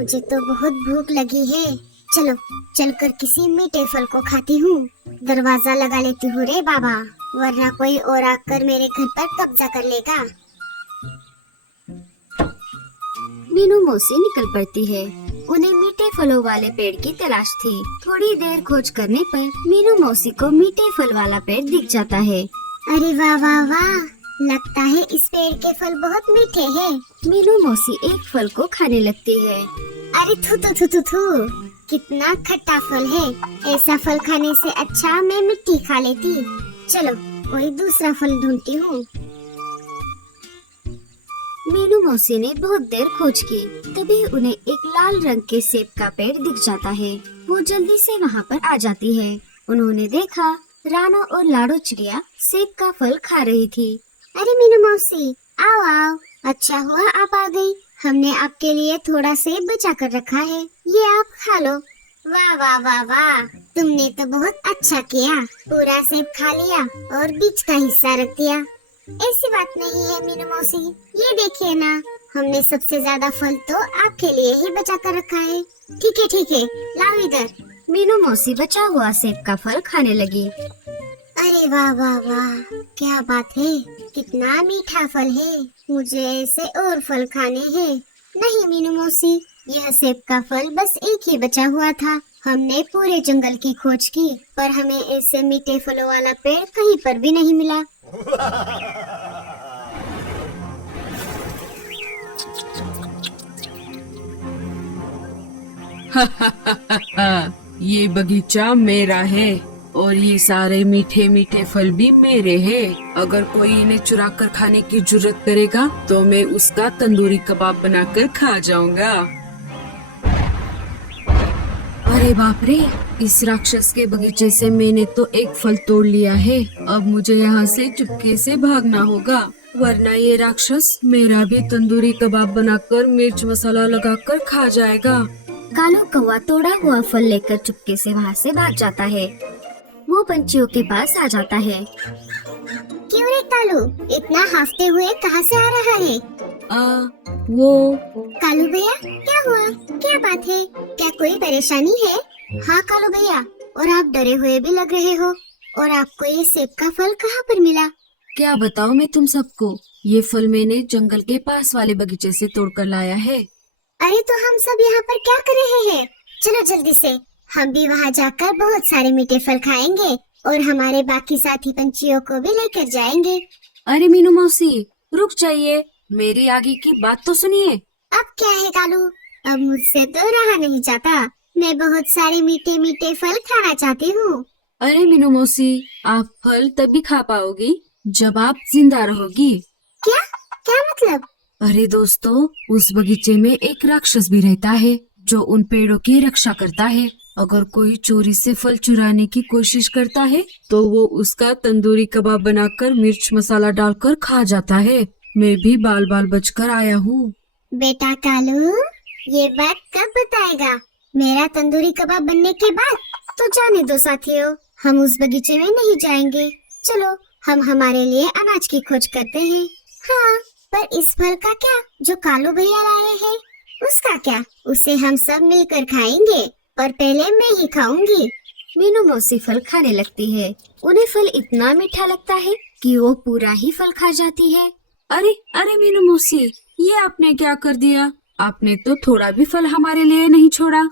मुझे तो बहुत भूख लगी है। चलो चलकर किसी मीठे फल को खाती हूँ। दरवाजा लगा लेती हूँ रे बाबा, वरना कोई और आकर मेरे घर पर कब्जा कर लेगा। मीनू मौसी निकल पड़ती है। उन्हें मीठे फलों वाले पेड़ की तलाश थी। थोड़ी देर खोज करने पर मीनू मौसी को मीठे फल वाला पेड़ दिख जाता है। अरे वाह वाह वाह, लगता है इस पेड़ के फल बहुत मीठे हैं। मीनू मौसी एक फल को खाने लगती है। अरे थू थू थू थू थू, कितना खट्टा फल है। ऐसा फल खाने से अच्छा मैं मिट्टी खा लेती। चलो कोई दूसरा फल ढूंढती हूँ। मीनू मौसी ने बहुत देर खोज की, तभी उन्हें एक लाल रंग के सेब का पेड़ दिख जाता है। वो जल्दी से वहाँ पर आ जाती है। उन्होंने देखा रानो और लाडो चिड़िया सेब का फल खा रही थी। अरे मीनू मौसी, आओ आओ, अच्छा हुआ आप आ गई। हमने आपके लिए थोड़ा सेब बचा कर रखा है, ये आप खा लो। वाह वाह वाह वाह, तुमने तो बहुत अच्छा किया, पूरा सेब खा लिया और बीच का हिस्सा रख दिया। ऐसी बात नहीं है मीनू मौसी, ये देखिए ना, हमने सबसे ज्यादा फल तो आपके लिए ही बचा कर रखा है। ठीक है, लाओ इधर। मीनू मौसी बचा हुआ सेब का फल खाने लगी। अरे वाह वाह वाह, क्या बात है, कितना मीठा फल है। मुझे ऐसे और फल खाने हैं। नहीं मीनू मौसी, यह सेब का फल बस एक ही बचा हुआ था। हमने पूरे जंगल की खोज की, पर हमें ऐसे मीठे फलों वाला पेड़ कहीं पर भी नहीं मिला। ये बगीचा मेरा है और ये सारे मीठे मीठे फल भी मेरे हैं। अगर कोई इन्हें चुरा कर खाने की जुर्रत करेगा तो मैं उसका तंदूरी कबाब बनाकर खा जाऊंगा। अरे बाप रे, इस राक्षस के बगीचे से मैंने तो एक फल तोड़ लिया है। अब मुझे यहाँ से चुपके से भागना होगा, वरना ये राक्षस मेरा भी तंदूरी कबाब बनाकर मिर्च मसाला लगाकर खा जाएगा। कालू कौवा तोड़ा हुआ फल लेकर चुपके से वहाँ से भाग जाता है। वो पंछियों के पास आ जाता है। क्यों रे कालू, इतना हाफते हुए कहाँ से आ रहा है? वो कालू भैया, क्या हुआ, क्या बात है, क्या कोई परेशानी है? हाँ कालू भैया, और आप डरे हुए भी लग रहे हो। और आपको ये सेब का फल कहाँ पर मिला? क्या बताऊँ मैं तुम सबको, ये फल मैंने जंगल के पास वाले बगीचे से तोड़कर लाया है। अरे तो हम सब यहाँ पर क्या कर रहे हैं? चलो जल्दी से, हम भी वहाँ जाकर बहुत सारे मीठे फल खाएंगे और हमारे बाकी साथी पंछियों को भी लेकर जाएंगे। अरे मीनू मौसी, रुक जाइए, मेरी आगे की बात तो सुनिए। अब क्या है कालू, अब मुझसे तो रहा नहीं जाता। मैं बहुत सारे मीठे मीठे फल खाना चाहती हूँ। अरे मीनू मौसी, आप फल तभी खा पाओगी जब आप जिंदा रहोगी। क्या क्या मतलब? अरे दोस्तों, उस बगीचे में एक राक्षस भी रहता है जो उन पेड़ों की रक्षा करता है। अगर कोई चोरी से फल चुराने की कोशिश करता है तो वो उसका तंदूरी कबाब बनाकर मिर्च मसाला डालकर खा जाता है। मैं भी बाल बाल बचकर आया हूँ। बेटा कालू, ये बात कब बताएगा? मेरा तंदूरी कबाब बनने के बाद? तो जाने दो साथियों, हम उस बगीचे में नहीं जाएंगे। चलो हम हमारे लिए अनाज की खोज करते हैं। हाँ, पर इस फल का क्या जो कालू भैया लाए हैं? उसका क्या? उसे हम सब मिलकर खाएंगे, पर पहले मैं ही खाऊंगी। मीनू मौसी फल खाने लगती है। उन्हें फल इतना मीठा लगता है कि वो पूरा ही फल खा जाती है। अरे अरे मीनू मौसी, ये आपने क्या कर दिया? आपने तो थोड़ा भी फल हमारे लिए नहीं छोड़ा।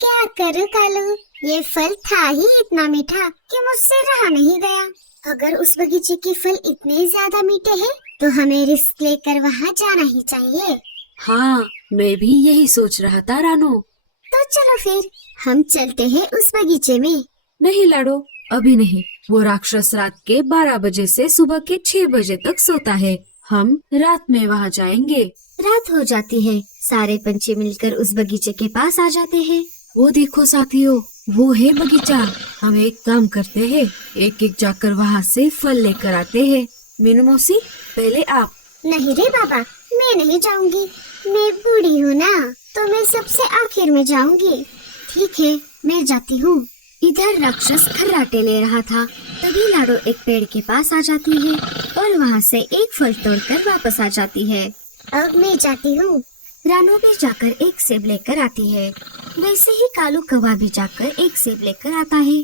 क्या करूं कालू, ये फल था ही इतना मीठा कि मुझसे रहा नहीं गया। अगर उस बगीचे के फल इतने ज्यादा मीठे हैं, तो हमें रिस्क लेकर वहाँ जाना ही चाहिए। हाँ, मैं भी यही सोच रहा था रानो। तो चलो फिर हम चलते हैं उस बगीचे में। नहीं लाडो, अभी नहीं। वो राक्षस रात के 12 बजे से सुबह के 6 बजे तक सोता है। हम रात में वहाँ जाएंगे। रात हो जाती है। सारे पंछी मिलकर उस बगीचे के पास आ जाते हैं। वो देखो साथियों, वो है बगीचा। हम एक काम करते हैं, एक एक जाकर वहाँ से फल लेकर आते हैं। मीनू मौसी, पहले आप। नहीं रे बाबा, मैं नहीं जाऊंगी। मैं बूढ़ी हूँ ना, तो मैं सबसे आखिर में जाऊंगी। ठीक है, मैं जाती हूँ। इधर राक्षस खर्राटे ले रहा था, तभी लाडो एक पेड़ के पास आ जाती है और वहाँ से एक फल तोड़कर वापस आ जाती है। अब मैं जाती हूँ। रानू भी जाकर एक सेब लेकर आती है। वैसे ही कालू कौवा भी जाकर एक सेब लेकर आता है।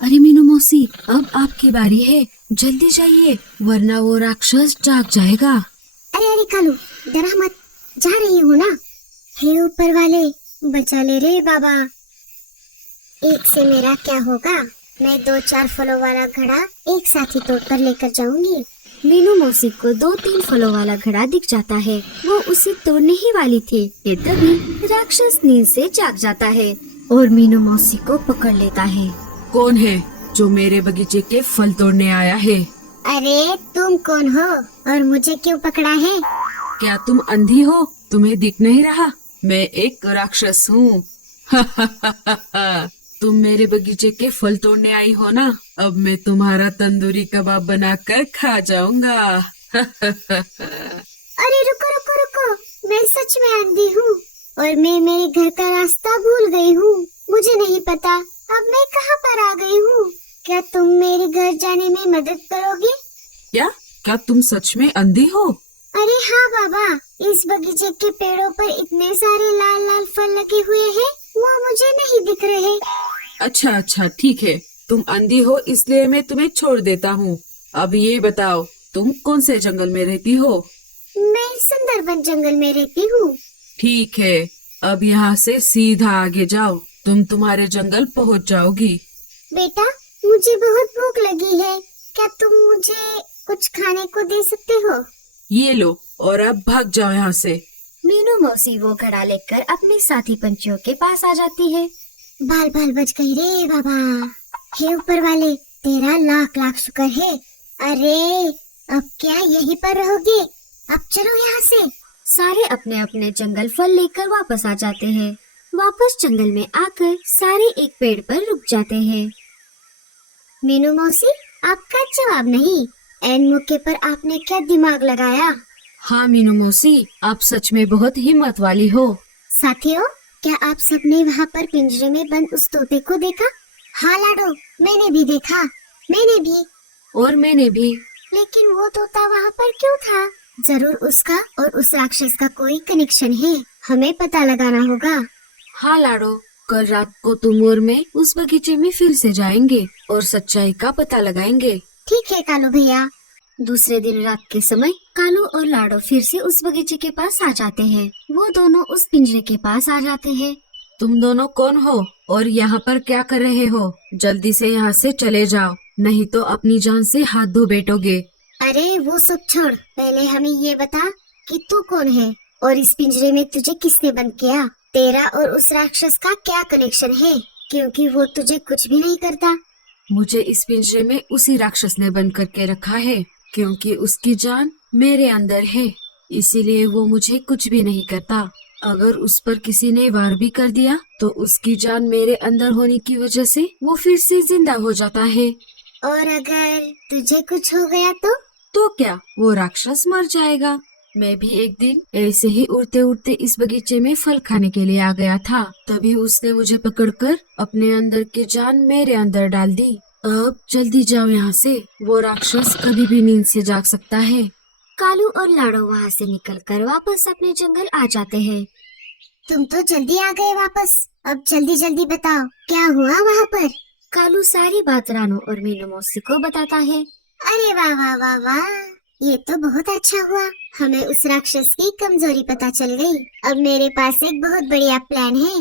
अरे मीनू मौसी, अब आपकी बारी है, जल्दी जाइए वरना वो राक्षस जाग जाएगा। अरे अरे कालू, डरा मत, जा रही हूँ ना। हे ऊपर वाले, बचा ले रे बाबा। एक से मेरा क्या होगा, मैं 2-4 फलों वाला घड़ा एक साथ ही तोड़कर लेकर जाऊंगी। मीनू मौसी को 2-3 फलों वाला घड़ा दिख जाता है। वो उसे तोड़ने ही वाली थी कि तभी राक्षस नींद से जाग जाता है और मीनू मौसी को पकड़ लेता है। कौन है जो मेरे बगीचे के फल तोड़ने आया है? अरे तुम कौन हो और मुझे क्यों पकड़ा है? क्या तुम अंधी हो? तुम्हें दिख नहीं रहा? मैं एक राक्षस हूँ। तुम मेरे बगीचे के फल तोड़ने आई हो ना? अब मैं तुम्हारा तंदूरी कबाब बनाकर खा जाऊंगा। अरे रुको रुको रुको, मैं सच में अंधी हूँ और मैं मेरे घर का रास्ता भूल गई हूँ। मुझे नहीं पता अब मैं कहाँ पर आ गई हूँ। क्या तुम मेरे घर जाने में मदद करोगे? क्या तुम सच में अंधी हो? अरे हाँ बाबा, इस बगीचे के पेड़ों पर इतने सारे लाल लाल फल लगे हुए हैं, वो मुझे नहीं दिख रहे। अच्छा ठीक है, तुम अंधी हो इसलिए मैं तुम्हें छोड़ देता हूँ। अब ये बताओ, तुम कौन से जंगल में रहती हो? मैं सुंदरबन जंगल में रहती हूँ। ठीक है, अब यहाँ से सीधा आगे जाओ, तुम तुम्हारे जंगल पहुँच जाओगी। बेटा, मुझे बहुत भूख लगी है, क्या तुम मुझे कुछ खाने को दे सकते हो? ये लो, और अब भाग जाओ यहाँ से। मीनू मौसी वो घड़ा लेकर अपने साथी पंछियों के पास आ जाती है। बाल बाल बच गई रे बाबा। हे ऊपर वाले, तेरा लाख लाख शुक्र है। अरे अब क्या यहीं पर रहोगे? अब चलो यहाँ से। सारे अपने अपने जंगल फल लेकर वापस आ जाते हैं। वापस जंगल में आकर सारे एक पेड़ पर रुक जाते हैं। मीनू मौसी, आपका जवाब नहीं। एन मौके पर आपने क्या दिमाग लगाया? हाँ मीनू मौसी, आप सच में बहुत हिम्मत वाली हो। साथियों, क्या आप सबने वहाँ पर पिंजरे में बंद उस तोते को देखा? हाँ लाडो, मैंने भी देखा। मैंने भी। और मैंने भी। लेकिन वो तोता वहाँ पर क्यों था? जरूर उसका और उस राक्षस का कोई कनेक्शन है, हमें पता लगाना होगा। हाँ लाडो, कल रात को तुम और मैं उस बगीचे में फिर से जाएंगे और सच्चाई का पता लगाएंगे। ठीक है कालू भैया। दूसरे दिन रात के समय कालू और लाडो फिर से उस बगीचे के पास आ जाते हैं। वो दोनों उस पिंजरे के पास आ जाते हैं। तुम दोनों कौन हो और यहाँ पर क्या कर रहे हो? जल्दी से यहाँ से चले जाओ, नहीं तो अपनी जान से हाथ धो बैठोगे। अरे वो सब छोड़, पहले हमें ये बता कि तू कौन है और इस पिंजरे में तुझे किसने बंद किया? तेरा और उस राक्षस का क्या कनेक्शन है? क्योंकि वो तुझे कुछ भी नहीं करता। मुझे इस पिंजरे में उसी राक्षस ने बंद करके रखा है, क्योंकि उसकी जान मेरे अंदर है, इसीलिए वो मुझे कुछ भी नहीं करता। अगर उस पर किसी ने वार भी कर दिया तो उसकी जान मेरे अंदर होने की वजह से वो फिर से जिंदा हो जाता है। और अगर तुझे कुछ हो गया तो क्या, वो राक्षस मर जाएगा। मैं भी एक दिन ऐसे ही उड़ते उड़ते इस बगीचे में फल खाने के लिए आ गया था, तभी उसने मुझे पकड़कर अपने अंदर की जान मेरे अंदर डाल दी। अब जल्दी जाओ यहाँ से, वो राक्षस कभी भी नींद से जाग सकता है। कालू और लाडो वहाँ से निकलकर वापस अपने जंगल आ जाते हैं। तुम तो जल्दी आ गए वापस। अब जल्दी जल्दी बताओ क्या हुआ वहाँ पर? कालू सारी बात रानू और मीनू मौसी को बताता है। अरे वाह वाह वाह वाह, ये तो बहुत अच्छा हुआ। हमें उस राक्षस की कमजोरी पता चल गई। अब मेरे पास एक बहुत बढ़िया प्लान है।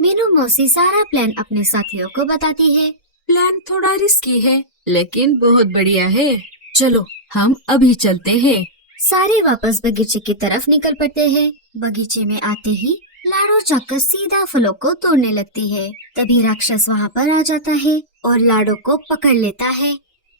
मीनू मौसी सारा प्लान अपने साथियों को बताती है। प्लान थोड़ा रिस्की है लेकिन बहुत बढ़िया है। चलो हम अभी चलते हैं। सारे वापस बगीचे की तरफ निकल पड़ते हैं। बगीचे में आते ही लाडो जाकर सीधा फलों को तोड़ने लगती है। तभी राक्षस वहाँ पर आ जाता है और लाडो को पकड़ लेता है।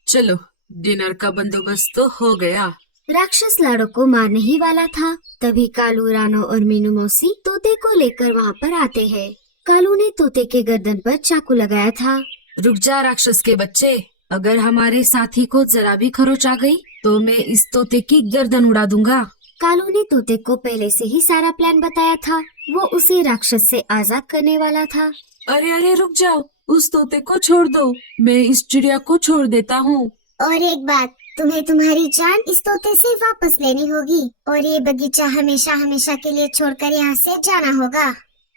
चलो, डिनर का बंदोबस्त तो हो गया। राक्षस लाडो को मारने ही वाला था, तभी कालू, रानो और मीनू मौसी तोते को लेकर वहाँ पर आते हैं। कालू ने तोते के गर्दन पर चाकू लगाया था। रुक जा राक्षस के बच्चे, अगर हमारे साथी को जरा भी खरोच आ गई तो मैं इस तोते की गर्दन उड़ा दूंगा। कालू ने तोते को पहले से ही सारा प्लान बताया था। वो उसे राक्षस से आजाद करने वाला था। अरे अरे रुक जाओ, उस तोते को छोड़ दो, मैं इस चिड़िया को छोड़ देता हूँ। और एक बात, तुम्हें तुम्हारी जान इस तोते से वापस लेनी होगी और ये बगीचा हमेशा हमेशा के लिए छोड़कर यहाँ से जाना होगा।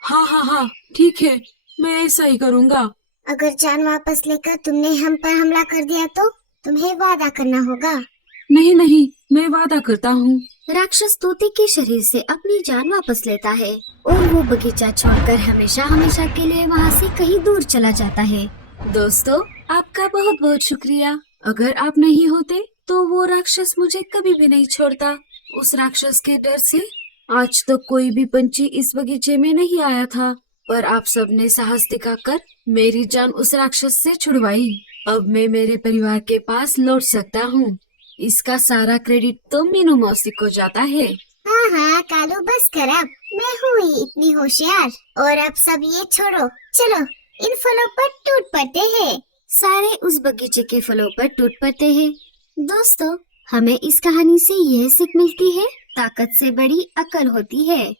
हाँ हाँ हाँ, ठीक है, मैं ऐसा ही करूँगा। अगर जान वापस लेकर तुमने हम पर हमला कर दिया तो तुम्हें वादा करना होगा। नहीं नहीं, मैं वादा करता हूँ। राक्षस तोते के शरीर से अपनी जान वापस लेता है और वो बगीचा छोड़कर हमेशा हमेशा के लिए वहाँ से कहीं दूर चला जाता है। दोस्तों, आपका बहुत बहुत शुक्रिया। अगर आप नहीं होते तो वो राक्षस मुझे कभी भी नहीं छोड़ता। उस राक्षस के डर से आज तो कोई भी पंछी इस बगीचे में नहीं आया था, पर आप सबने साहस दिखाकर मेरी जान उस राक्षस से छुड़वाई। अब मैं मेरे परिवार के पास लौट सकता हूँ। इसका सारा क्रेडिट तो मीनू मौसी को जाता है। हाँ हाँ कालू, बस कर अब। मैं हूँ ही इतनी होशियार। और अब सब ये छोड़ो, चलो इन फलों पर टूट पड़ते हैं। सारे उस बगीचे के फलों पर टूट पड़ते हैं। दोस्तों, हमें इस कहानी से यह सीख मिलती है, ताकत से बड़ी अकल होती है।